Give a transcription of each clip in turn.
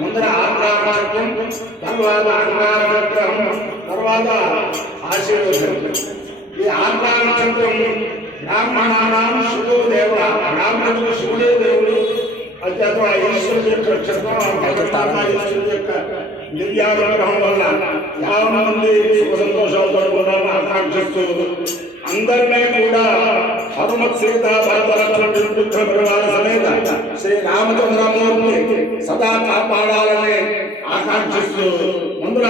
ముందర ఆత్మాచక్రం, తర్వాత అంగారచక్రం, తర్వాత ఆశీర్వచక్రం. ఈ ఆత్మాచక్రం బ్రాహ్మణానాం శివో దేవ, బ్రాహ్మణుడు శివుడే దేవుడు. అత్యథవా ఈశ్వరుడు యొక్క చక్రం, ఈశ్వరుడు యొక్క దివ్యానుగ్రహం వల్ల 50 మంది సుఖ సంతోషాలతో కూడా ఆకాంక్షిస్తూ అందరినీ కూడా హనుమత్ సీతా భరత లక్ష్మణ పరివార సమేత శ్రీ రామచంద్రమూర్తి సదా కాపాడాలని ఆకాంక్షిస్తూ ముందుల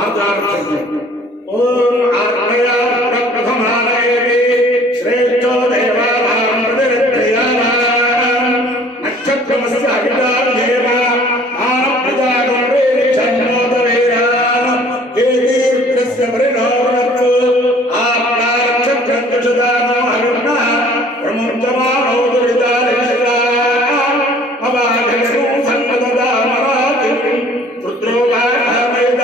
ఆకాంక్షిస్తూ ఓం ఆత్మయా ప్రథమానయేతి శ్రేష్ఠో దేవానాం ప్రతిరత్రయానా నక్షత్రమస్య అభిరాదేవ ఆన ప్రజాగణే చన్నోదవేరాన ఏదీర్ఘస్య పరిణోరత్ ఆప్రాచక్రంకషదానో అరుణ ప్రముక్తమానో దురితారిషా అవాగణో సన్మదదామరాతి రుద్రోగామేద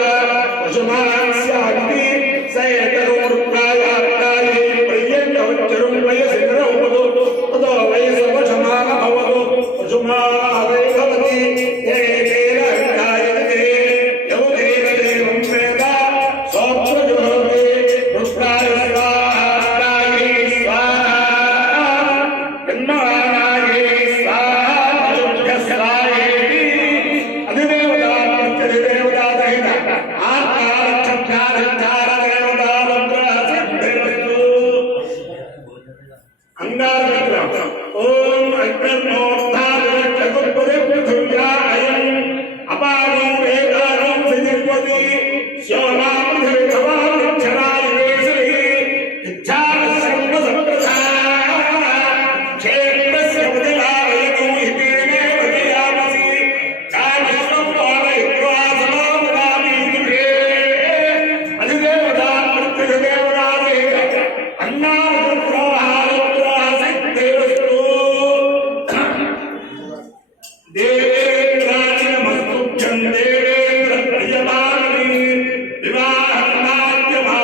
పశుమాస్యాగ్ని సయతరుమృత్రాయాత్రాయే ప్రియంకవచ్చరుం వయసిద్రౌపదో తదో వయసవశమాన భవదో పశుమా వైభవతి ఏకేరకాయతే యౌకేన దేవం వేద సోత్రజోగే రుద్రాయ స్వాహాయ స్వాహా గణానాయ స్వాహా జస్రాయేతి అధిదేవతా ప్రత్యధిదేవతా దైన ఆత్మారక్షారక్షార దేవతా రుద్రాసిద్ధేస్తు అంగారచక్రం ఓం అగ్నిర్మోర్ధారచతుర్పదే పృథివ్యా అయం అపారో వేదారో సిద్ధిర్వతి శ్యోనాం పృథివిధవాక్షరాయ వేసరి ఇచ్ఛారస్య సమప్రసా క్షేత్రస్య ఉదిలాయతు హితేనేవ దయామసి కామశ్వం పారయిత్వా సమావదామి దుఃఖే అధిదేవతా ప్రత్యధిదేవతా దేవ అన్నారుద్రాహారుద్రాసిద్ధేస్తు దేవేంద్రాణినమస్తుభ్యం దేవేంద్ర ప్రియమాని వివాహనాద్యమారోగ్యం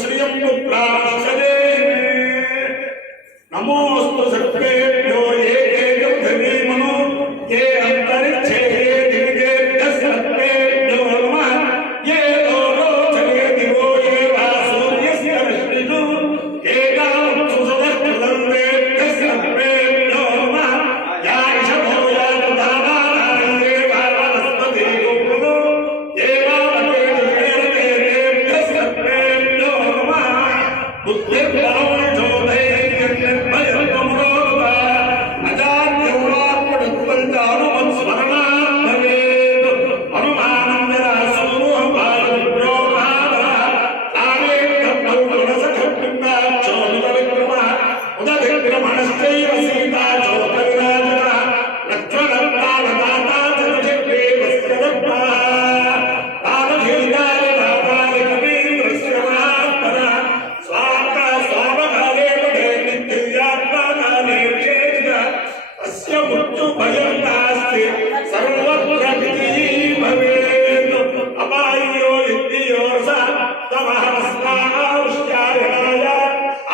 శ్రియం పుత్రాశ్చదే నమోస్తు సర్వేభ్యో ఏకేకం ధరీమను ఏ అంతరిక్షే దివిజేభ్య సర్వేభ్యో నమః ఏ లోరోచనే దివో ఏ వా సూర్యస్య రశ్మిషు ఏకాంశు సదస్కృతందేభ్య సర్వేభ్యో నమః యా ఋషభో యా ప్రధానానాం ఏ వా వనస్పతి గోకులు ఏ వా వనేభ్య సర్వేభ్యో నమః బుద్ధిర్బలమోషో ధైర్యం నిర్భయం తమరోగ అజాన్యౌరాత్మడుత్పంచానుమత్స్మరణాత్ భవేత్ హనుమానం విరాసోమోహపాలుద్రోహాద తావేత్తౌగుణసఖర్పిందాక్షోమిత విక్రమ ఉదవిక్రమణశ్చైవ సీతాచోకవిరాజన లక్ష్మణప్రాణదాతా జనజగ్రేవస్య దర్భా తానధీరాయ దాతాయ కవీంద్రస్య మహాత్మన స్వార్థ స్వామకాలే పఠే నిత్యాత్మాకాలే విశేష అస్య మృత్యు భయం నాస్తి సర్వత్ర విజయీ భవేత్ అపాయ్యో ఇత్యోరస తమహస్నావృష్ట్యాయ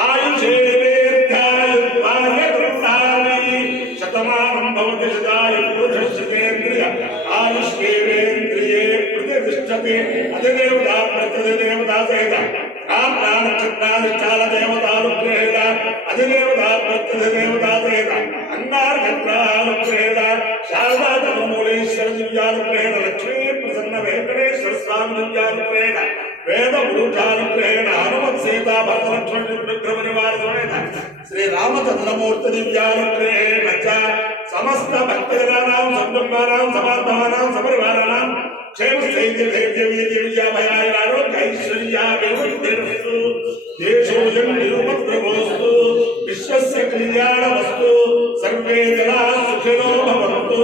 ఆయుషే దీర్ఘాయుత్వాయ కృతాని శతమానం భవతి శతాయ పురుషస్యేంద్రియ ఆయుష్యేంద్రియే ప్రతిష్టతి అధిదేవతా ప్రతిదేవతా సహిత ఆప్రాణక్షత్రాధిష్టాన దేవతానుగ్రహేణ అధిదేవతా ప్రతిదేవతా సహిత అంగారక్షత్రానుగ్రహేణ శారదా తమమూలేశ్వర దివ్యానుగ్రహేణ లక్ష్మీ ప్రసన్న వెంకటేశ్వర స్వామి దివ్యానుగ్రహేణ వేద పురుషానుగ్రహేణ శ్రీ రామచంద్రమూర్తి దివ్యానుగ్రహేణ సమస్త భక్తజనానాం సంకుటుంబానాం సమార్థమానాం సపరివారాణాం క్షేమ స్థైర్య ధైర్య వీర్య విద్యాభయాయ ఆరోగ్య ఐశ్వర్యాభివృద్ధిరస్తు దేశోయం నిరుపద్రవోస్తు విశ్వస్య కళ్యాణమస్తు సర్వే జనాః సుఖినో భవంతు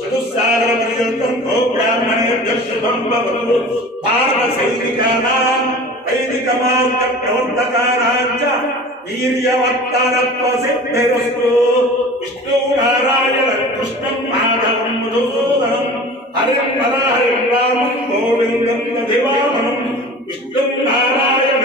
చతుస్సాగర పర్యంతం గో బ్రాహ్మణేభ్యః శుభం భవతు భారత సైనికానాం వైదిక మార్గ ప్రవర్తకానాం చ వీర్యవర్ధనత్వ సిద్ధిరస్తు విష్ణు నారాయణ కృష్ణం మాధవం మధుసూదనం హరిం హరిం రామం గోవిందం దధివామనం విష్ణు నారాయణ